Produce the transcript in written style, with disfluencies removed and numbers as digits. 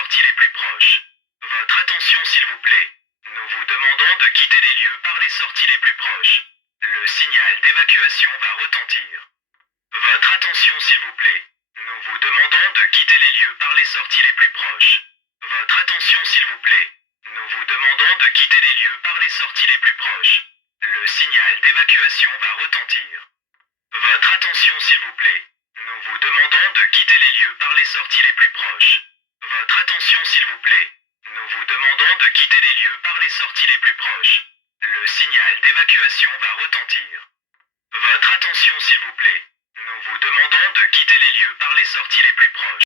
sorties les plus proches. Votre attention s'il vous plaît. Nous vous demandons de quitter les lieux par les sorties les plus proches. Le signal d'évacuation va retentir. Votre attention s'il vous plaît. Nous vous demandons de quitter les lieux par les sorties les plus proches. Votre attention s'il vous plaît. Nous vous demandons de quitter les lieux par les sorties les plus proches. Le signal d'évacuation va retentir. Votre attention s'il vous plaît. Nous vous demandons de quitter les lieux par les sorties les plus proches. Votre attention s'il vous plaît. Nous vous demandons de quitter les lieux par les sorties les plus proches. Le signal d'évacuation va retentir. Votre attention s'il vous plaît. Nous vous demandons de quitter les lieux par les sorties les plus proches.